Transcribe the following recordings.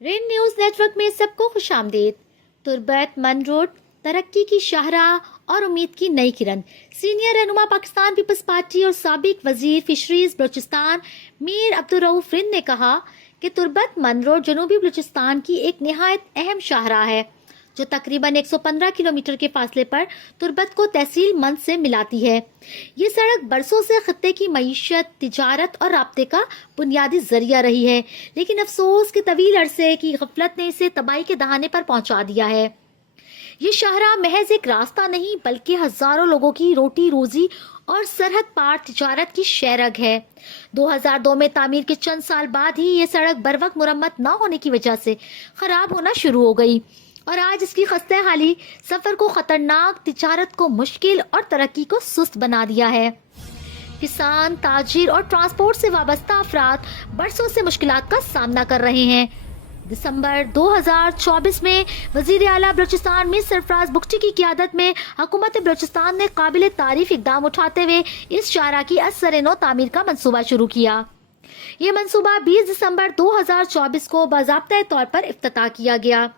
Rain news network में सबको खुश आमदीद। तुर्बत मन रोड, तरक्की की शाहराह और उम्मीद की नई किरण। सीनियर रहनुमा पाकिस्तान पीपल्स पार्टी और साबिक वजीर फिशरीज बलूचिस्तान मीर अब्दुल रऊफ रिंद ने कहा कि तुर्बत मन रोड जनूबी बलूचिस्तान की एक निहायत अहम शाहराह है जो तकरीबन 115 किलोमीटर के फासले पर तुर्बत को तहसील मंद से मिलाती है। ये सड़क बरसों से खत्ते की मईशत, तिजारत और राब्ते का बुनियादी जरिया रही है, लेकिन अफसोस कि तवील अरसे की गफलत ने इसे तबाही के दहाने पर पहुंचा दिया है। ये शाहराह महज एक रास्ता नहीं बल्कि हजारों लोगों की रोटी रोजी और सरहद पार तिजारत की शहरग है। 2002 में तामीर के चंद साल बाद ही ये सड़क बरवक्त मुरम्मत न होने की वजह से खराब होना शुरू हो गई और आज इसकी खस्ते हाली सफर को खतरनाक, तिजारत को मुश्किल और तरक्की को सुस्त बना दिया है। किसान, ताजिर और ट्रांसपोर्ट से वाबस्ता अफराद बरसों से मुश्किलात का सामना कर रहे हैं। दिसंबर 2024 में वजीर आला बलूचिस्तान में सरफराज बुगटी की क़ियादत में हुकूमत बलूचिस्तान ने काबिल तारीफ इकदाम उठाते हुए इस शाहराह की असर नो तामीर का मंसूबा शुरू किया। ये मंसूबा 20 दिसंबर 2024 को बाज़ाब्ता तौर पर इफ्तिताह किया गया।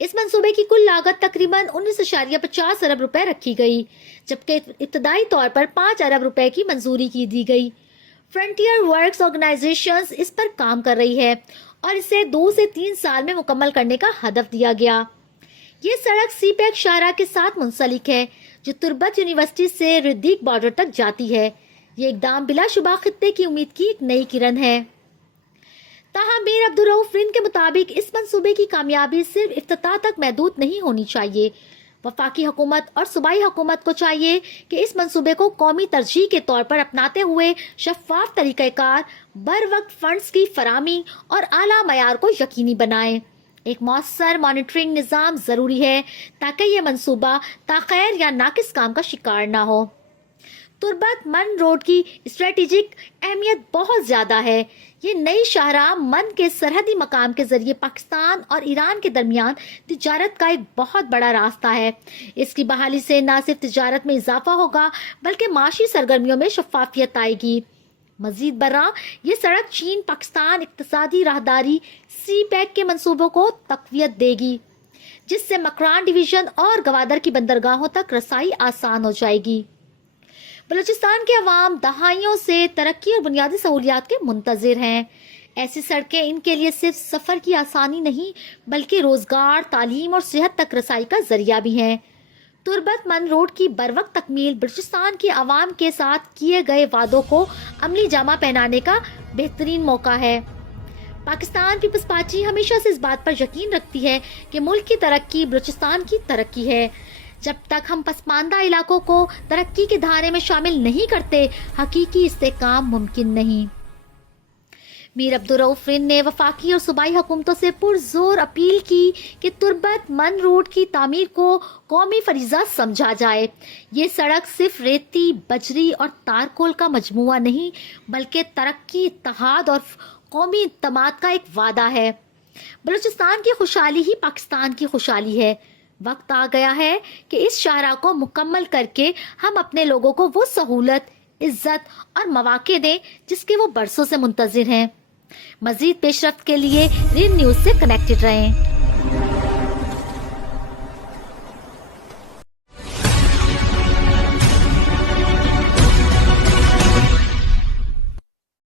इस मंसूबे की कुल लागत तकरीबन 19.50 अरब रुपए रखी गई, जबकि इब्तदाई तौर पर 5 अरब रुपए की मंजूरी की दी गई। फ्रंटियर वर्क्स ऑर्गेनाइजेशंस इस पर काम कर रही है और इसे 2 से 3 साल में मुकम्मल करने का हदफ दिया गया। ये सड़क सीपैक शाहराह के साथ मुंसलिक है जो तुर्बत यूनिवर्सिटी से रिद्दीक बॉर्डर तक जाती है। ये इकदाम बिलाशुबा खित्ते की उम्मीद की एक नई किरण है। ताहम मीर अब्दुल रऊफ रिंद के मुताबिक इस मंसूबे की कामयाबी सिर्फ इफ्तिताह तक महदूद नहीं होनी चाहिए। वफाकी हुकूमत और सूबाई हुकूमत को चाहिए कि इस मंसूबे को कौमी तरजीह के तौर पर अपनाते हुए शफाफ तरीक़ाकार, बर वक्त फंड्स की फरामी और आला मयार को यकीनी बनाएं। एक मौसर मॉनिटरिंग निज़ाम ज़रूरी है ताकि ये मंसूबा ताख़ैर या नाकिस काम का शिकार ना हो। तुर्बत मन रोड की स्ट्रेटेजिक अहमियत बहुत ज़्यादा है। ये नई शाहराह मन के सरहदी मकाम के जरिए पाकिस्तान और ईरान के दरमियान तिजारत का एक बहुत बड़ा रास्ता है। इसकी बहाली से न सिर्फ तिजारत में इजाफा होगा बल्कि माशी सरगर्मियों में शफाफियत आएगी। मजीद बर्रा ये सड़क चीन पाकिस्तान इक्तसादी राहदारी सीपैक के मंसूबों को तक़वियत देगी, जिससे मकरान डिवीजन और गवादर की बंदरगाहों तक रसाई आसान हो जाएगी। बलूचिस्तान के अवाम दहाइयों से तरक्की और बुनियादी सहूलियात के मुंतज़िर हैं। ऐसी सड़कें इनके लिए सिर्फ सफ़र की आसानी नहीं बल्कि रोज़गार, तालीम और सेहत तक रसाई का जरिया भी हैं। तुर्बत मन रोड की बरवक्त तकमील बलूचिस्तान के अवाम के साथ किए गए वादों को अमली जामा पहनाने का बेहतरीन मौका है। पाकिस्तान पीपल्स पार्टी हमेशा से इस बात पर यकीन रखती है कि मुल्क की तरक्की बलूचिस्तान की तरक्की है। जब तक हम पसमानदा इलाकों को तरक्की के धारे में शामिल नहीं करते, हकीकी इस्तेहकाम मुमकिन नहीं। मीर अब्दुल रऊफ रिंद ने वफाकी और सूबाई हुकूमतों से पुरजोर अपील की कि तुर्बत मन रोड की तामीर को कौमी फरीजा समझा जाए। ये सड़क सिर्फ रेती, बजरी और तारकोल का मजमुआ नहीं बल्कि तरक्की, इत्तेहाद और कौमी इत्तेमाद का एक वादा है। बलूचिस्तान की खुशहाली ही पाकिस्तान की खुशहाली है। वक्त आ गया है कि इस शाहराह को मुकम्मल करके हम अपने लोगों को वो सहूलत, इज्जत और मौके दें जिसके वो बरसों से मुंतज़िर हैं। मजीद पेशरफ्त के लिए रिन न्यूज़ से कनेक्टेड रहें।